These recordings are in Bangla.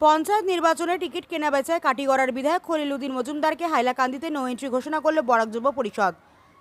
পঞ্চায়েত নির্বাচনে টিকিট কেনাবেচায় কাটিগড়ার বিধায়ক খলিল উদ্দিন মজুমদারকে হাইলাকান্দিতে নো এন্ট্রি ঘোষণা করল বরাক যুব পরিষদ।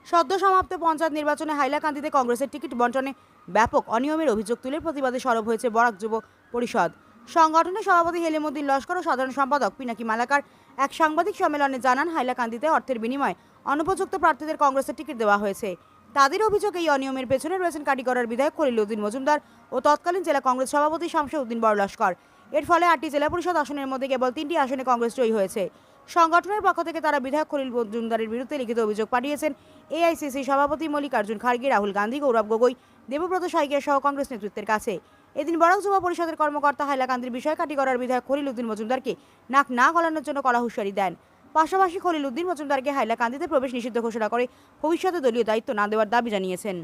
সদ্য সমাপ্ত পঞ্চায়েত নির্বাচনে হাইলাকান্দিতে কংগ্রেসের টিকিট বণ্টনে ব্যাপক অনিয়মের অভিযোগ তুলে প্রতিবাদে সরব হয়েছে বরাক যুব পরিষদ। সংগঠনের সভাপতি হেলিমুদ্দিন লস্কর ও সাধারণ সম্পাদক পিনাকি মালাকার এক সাংবাদিক সম্মেলনে জানান, হাইলাকান্দিতে অর্থের বিনিময়ে অনুপযুক্ত প্রার্থীদের কংগ্রেসের টিকিট দেওয়া হয়েছে। তাদের অভিযোগ, এই অনিয়মের পেছনে রয়েছেন কাটিগড়ার বিধায়ক খলিল উদ্দিন মজুমদার ও তৎকালীন জেলা কংগ্রেস সভাপতি শামসুর উদ্দিন বড় লস্কর। এর ফলে 8টি জেলা পরিষদ আসনের মধ্যে কেবল 3টি আসনে কংগ্রেস জয়ী হয়েছে। সংগঠনের পক্ষ থেকে তারা বিধায়ক খলিল মজুমদারের বিরুদ্ধে লিখিত অভিযোগ পাঠিয়েছেন এআইসিসি সভাপতি মল্লিকার্জুন খাড়গে, রাহুল গান্ধী, গৌরব গগৈ, দেবব্রত সাইকিয়া সহ কংগ্রেস নেতৃত্বের কাছে। এদিন বরাক যুব পরিষদের কর্মকর্তা হাইলাকান্দির বিষয়ে কাটিগড়ার বিধায়ক খলিল উদ্দিন মজুমদারকে নাক না গলানোর জন্য কড়া হুঁশিয়ারি দেন। পাশাপাশি খলিল উদ্দিন মজুমদারকে হাইলাকান্দিতে প্রবেশ নিষিদ্ধ ঘোষণা করে ভবিষ্যতে দলীয় দায়িত্ব না দেওয়ার দাবি জানিয়েছেন।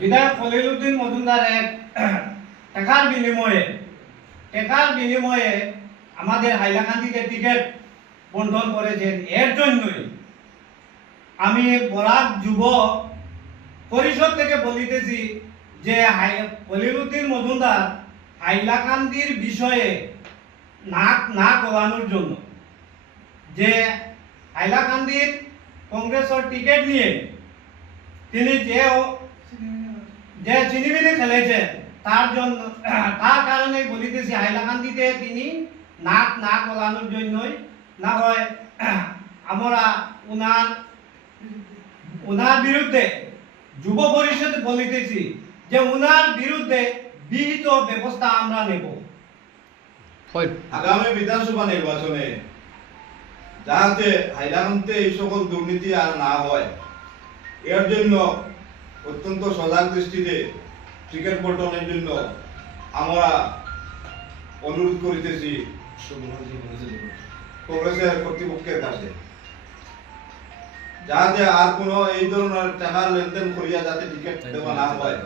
বিধায়ক খলিল উদ্দিন মজুমদার টাকার বিনিময়ে আমাদের হাইলাকান্দিতে টিকিট বণ্টন করেছেন। এর জন্যই আমি বরাক যুব পরিষদ থেকে বলিতেছি যে খলিল উদ্দিন মজুমদার হাইলাকান্দির বিষয়ে নাক না গলানোর জন্য, যে হাইলাকান্দির কংগ্রেসের টিকিট নিয়ে তিনি যে চিনিমিনি খেলেছেন, তার কারণে বলিতেছি হাইলাকান্দিতে তিনি নাক না গলানোর জন্যই, না হয় আমরা উনার বিরুদ্ধে যুব পরিষদ বলিতেছি যে উনার বিরুদ্ধে বিহিত ব্যবস্থা আমরা নেব। আগামী বিধানসভা নির্বাচনে যাতে হাইলাকান্দিতে এই সকল দুর্নীতি আর না হয়, এর জন্য অত্যন্ত সজাগ দৃষ্টিতে টিকিট বণ্টনের জন্য আমরা অনুরোধ করিতেছি কংগ্রেসের কর্তৃপক্ষের কাছে, যাতে আর কোনো এই ধরনের টাকার লেনদেন করিয়া যাতে টিকিট দেওয়া না হয়,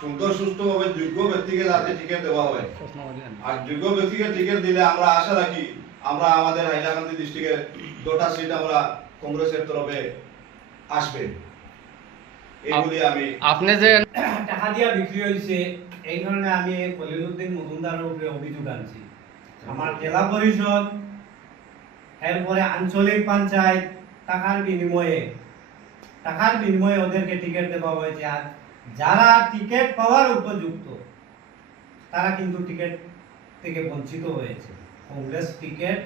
সুন্দর সুষ্ঠুভাবে যোগ্য ব্যক্তিকে যাতে টিকিট দেওয়া হয়। আর যোগ্য ব্যক্তিকে টিকিট দিলে আমরা আশা রাখি আমরা আমাদের হাইলাকান্দি ডিস্ট্রিক্টের 2টা সিট আমরা কংগ্রেসের তরফে আসবে। এইগুলি আমি আপনি যে টাকা দিয়া বিক্রি হয়েছে এই ধরনের আমি খলিল উদ্দিন মজুমদারের উপরে অভিযোগ আনছি। আমার জেলা পরিষদ, এরপরে আঞ্চলিক পঞ্চায়েত টাকার বিনিময়ে ওদেরকে টিকিট দেওয়া হয়েছে। আর যারা টিকিট পাওয়ার উপযুক্ত তারা কিন্তু টিকিট থেকে বঞ্চিত হয়েছে, কংগ্রেস টিকিট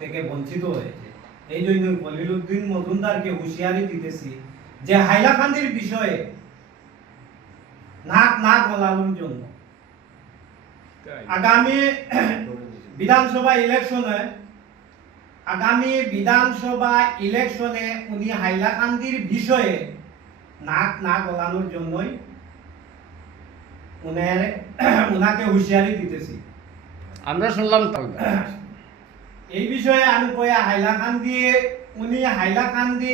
থেকে বঞ্চিত হয়েছে। এই জন্য খলিল উদ্দিন মজুমদারকে হুঁশিয়ারি দিতেছি যে হাইলাকান্দির বিষয়ে নাক না গলানোর জন্য আগামী বিধানসভা ইলেকশনে উনি হাইলাকান্দির বিষয়ে নাক না গলানোর জন্যই উনাকে হুঁশিয়ারি দিতেছি। আমরা শুনলাম এই বিষয়ে আমি কয়া উনি হাইলাকান্দি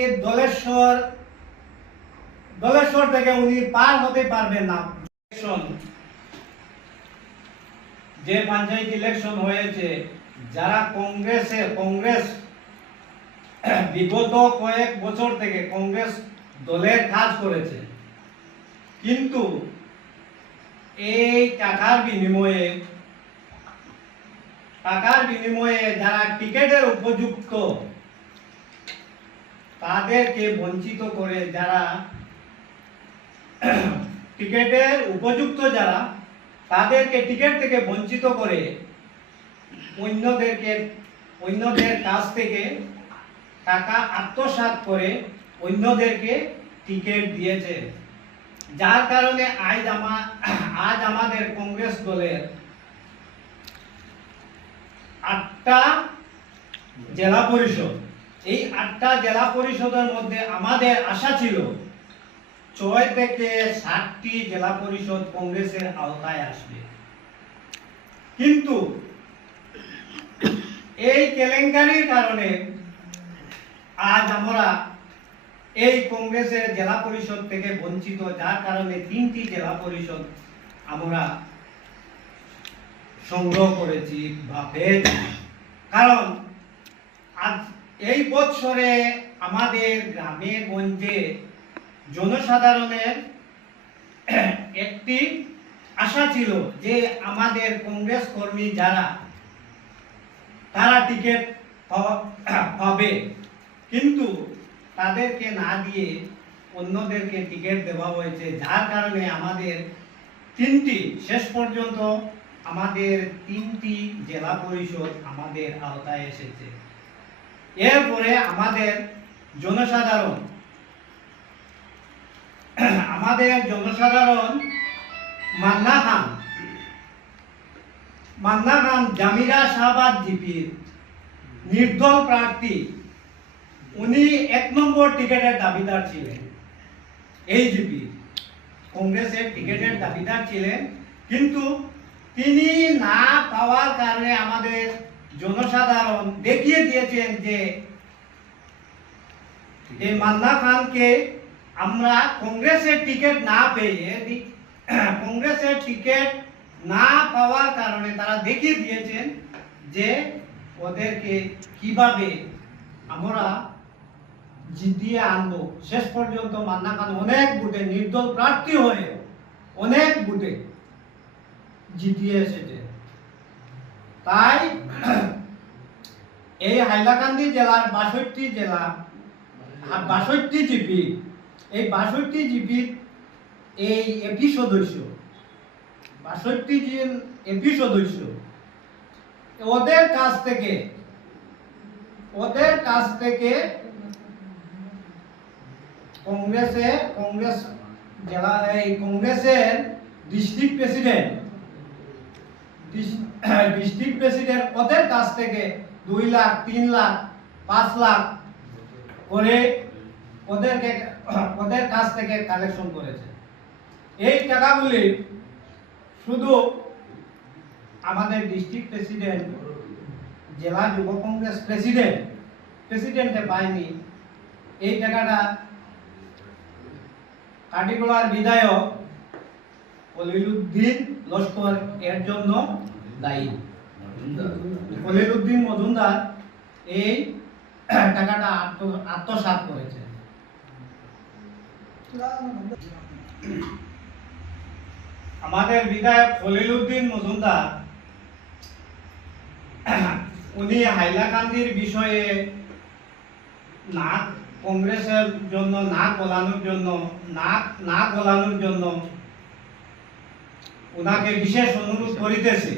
দলেশ্বর থেকে উনি পার হতে পারবেন না। যে পঞ্চায়েত ইলেকশন হয়েছে, যারা কংগ্রেস বিগত কয়েক বছর থেকে কংগ্রেস দলের কাজ করেছে, কিন্তু এই টাকার বিনিময়ে যারা টিকিটের উপযুক্ত তাদেরকে বঞ্চিত করে, যারা টিকিটের উপযুক্ত তাদেরকে টিকিট থেকে বঞ্চিত করে অন্যদের কাছ থেকে টাকা আত্মসাৎ করে অন্যদেরকে টিকিট দিয়েছে। যার কারণে আজ আমাদের কংগ্রেস দলের 8টা জেলা পরিষদ, এই 8টা জেলা পরিষদের মধ্যে আমাদের আশা ছিল 6 থেকে 7টি জেলা পরিষদ কংগ্রেসের আওতায় আসবে। কিন্তু এই কেলেঙ্কারির কারণে আজ আমরা এই কংগ্রেসের জেলা পরিষদ থেকে বঞ্চিত, যার কারণে 3টি জেলা পরিষদ আমরা সংগ্রহ করেছি বা পেয়েছি। কারণ আজ এই বছরে আমাদের গ্রামে গঞ্জে জনসাধারণের একটি আশা ছিল যে আমাদের কংগ্রেস কর্মী যারা তারা টিকিট পাবে, কিন্তু তাদেরকে না দিয়ে অন্যদেরকে টিকিট দেওয়া হয়েছে, যার কারণে আমাদের শেষ পর্যন্ত আমাদের 3টি জেলা পরিষদ আমাদের আওতায় এসেছে। এরপরে আমাদের জনসাধারণ মান্না খান জামিরা শাহবাজ জিপির নির্দল প্রার্থী, উনি 1 নম্বর টিকেটের দাবিদার ছিলেন। এই জিপি কংগ্রেসের টিকেটের দাবিদার ছিলেন, কিন্তু তিনি না পাওয়ার কারণে আমাদের জনসাধারণ দেখিয়ে দিয়েছেন যে এই মান্না খানকে আমরা কংগ্রেসের টিকিট না পেয়ে, কংগ্রেসের টিকিট না পাওয়ার কারণে তারা দেখিয়ে দিয়েছেন যে ওদেরকে কিভাবে আমরা জিতিয়ে আনবো। শেষ পর্যন্ত মান্না খান অনেক ভোটে নির্দল প্রার্থী হয়ে অনেক ভোটে জিতিয়ে এসেছে। তাই এই হাইলাকান্দি জেলার 62 জিপি, এই 62 জিপির এই এপি সদস্য, 62 জন এপি সদস্য, ওদের কাছ থেকে কংগ্রেসের ডিস্ট্রিক্ট প্রেসিডেন্ট ওদের কাছ থেকে 2 লাখ, 3 লাখ, 5 লাখ করে ওদের কাছ থেকে কালেকশন করেছে। এই টাকাগুলি শুধু আমাদের ডিস্ট্রিক্ট প্রেসিডেন্ট, জেলা যুব কংগ্রেস প্রেসিডেন্টে পায়নি। এই টাকাটা কাটিগড়ার বিধায়ক খলিলুদ্দিন লস্কর এর জন্য দায়ী। খলিলুদ্দিন মজুমদার এই টাকাটা আত্মসাৎ করেছে। আমাদের বিধায়ক খলিলুদ্দিন মজুমদার উনি হাইলাকান্দির বিষয়ে কংগ্রেসের জন্য নাক গলানোর জন্য ওনাকে বিশেষ অনুরোধ করিতেছে।